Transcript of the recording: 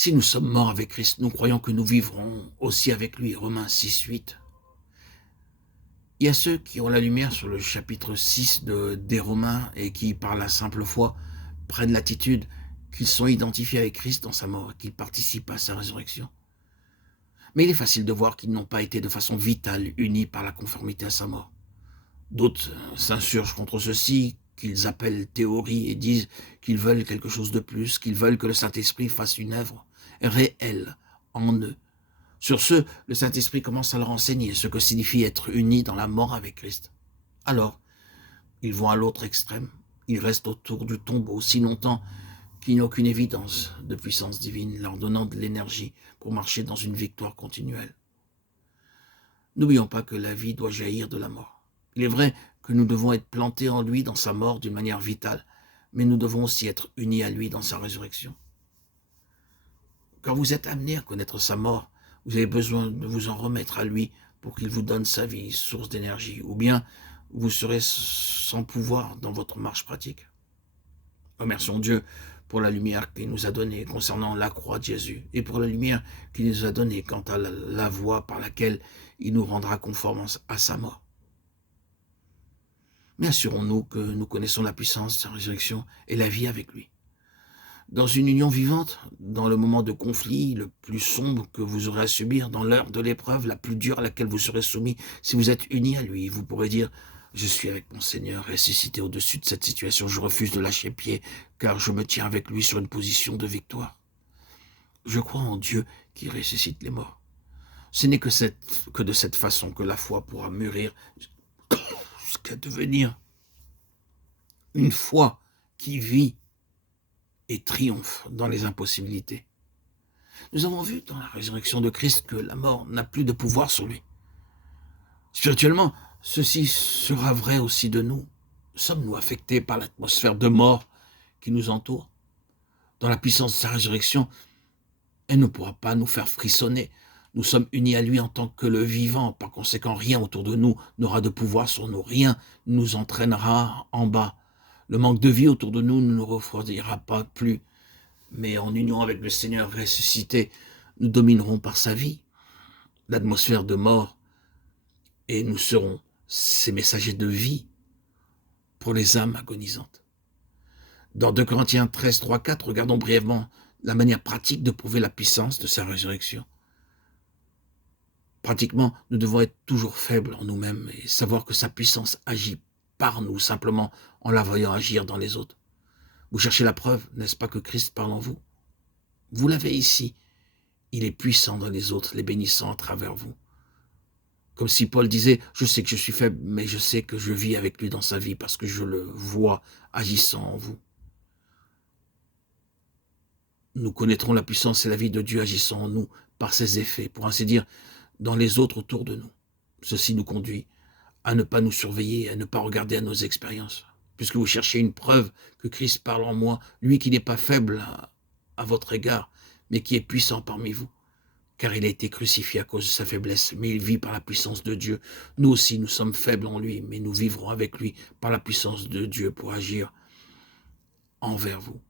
Si nous sommes morts avec Christ, nous croyons que nous vivrons aussi avec lui. Romains 6, 8. Il y a ceux qui ont la lumière sur le chapitre 6 des Romains et qui, par la simple foi, prennent l'attitude qu'ils sont identifiés avec Christ dans sa mort et qu'ils participent à sa résurrection. Mais il est facile de voir qu'ils n'ont pas été de façon vitale unis par la conformité à sa mort. D'autres s'insurgent contre ceci, qu'ils appellent théorie, et disent qu'ils veulent quelque chose de plus, qu'ils veulent que le Saint-Esprit fasse une œuvre réelle en eux. Sur ce, le Saint-Esprit commence à leur enseigner ce que signifie être unis dans la mort avec Christ. Alors, ils vont à l'autre extrême, ils restent autour du tombeau si longtemps qu'il n'y a aucune évidence de puissance divine leur donnant de l'énergie pour marcher dans une victoire continuelle. N'oublions pas que la vie doit jaillir de la mort. Il est vrai que nous devons être plantés en lui dans sa mort d'une manière vitale, mais nous devons aussi être unis à lui dans sa résurrection. Quand vous êtes amené à connaître sa mort, vous avez besoin de vous en remettre à lui pour qu'il vous donne sa vie, source d'énergie, ou bien vous serez sans pouvoir dans votre marche pratique. Remercions Dieu pour la lumière qu'il nous a donnée concernant la croix de Jésus et pour la lumière qu'il nous a donnée quant à la voie par laquelle il nous rendra conformes à sa mort. Mais assurons-nous que nous connaissons la puissance de sa résurrection et la vie avec lui. Dans une union vivante, dans le moment de conflit le plus sombre que vous aurez à subir, dans l'heure de l'épreuve la plus dure à laquelle vous serez soumis, si vous êtes unis à lui, vous pourrez dire « Je suis avec mon Seigneur ressuscité au-dessus de cette situation, je refuse de lâcher pied, car je me tiens avec lui sur une position de victoire. Je crois en Dieu qui ressuscite les morts. Ce n'est que de cette façon que la foi pourra mûrir jusqu'à devenir une foi qui vit et triomphe dans les impossibilités. Nous avons vu dans la résurrection de Christ que la mort n'a plus de pouvoir sur lui. Spirituellement, ceci sera vrai aussi de nous. Sommes-nous affectés par l'atmosphère de mort qui nous entoure? Dans la puissance de sa résurrection, elle ne pourra pas nous faire frissonner. Nous sommes unis à lui en tant que le vivant. Par conséquent, rien autour de nous n'aura de pouvoir sur nous. Rien ne nous entraînera en bas. Le manque de vie autour de nous ne nous refroidira pas plus. Mais en union avec le Seigneur ressuscité, nous dominerons par sa vie l'atmosphère de mort et nous serons ses messagers de vie pour les âmes agonisantes. Dans 2 Corinthiens 13, 3, 4, regardons brièvement la manière pratique de prouver la puissance de sa résurrection. Pratiquement, nous devons être toujours faibles en nous-mêmes et savoir que sa puissance agit par nous, simplement en la voyant agir dans les autres. Vous cherchez la preuve, n'est-ce pas que Christ parle en vous? Vous l'avez ici. Il est puissant dans les autres, les bénissant à travers vous. Comme si Paul disait, je sais que je suis faible, mais je sais que je vis avec lui dans sa vie parce que je le vois agissant en vous. Nous connaîtrons la puissance et la vie de Dieu agissant en nous par ses effets, pour ainsi dire, dans les autres autour de nous. Ceci nous conduit à ne pas nous surveiller, à ne pas regarder à nos expériences. Puisque vous cherchez une preuve que Christ parle en moi, lui qui n'est pas faible à votre égard, mais qui est puissant parmi vous. Car il a été crucifié à cause de sa faiblesse, mais il vit par la puissance de Dieu. Nous aussi, nous sommes faibles en lui, mais nous vivrons avec lui par la puissance de Dieu pour agir envers vous.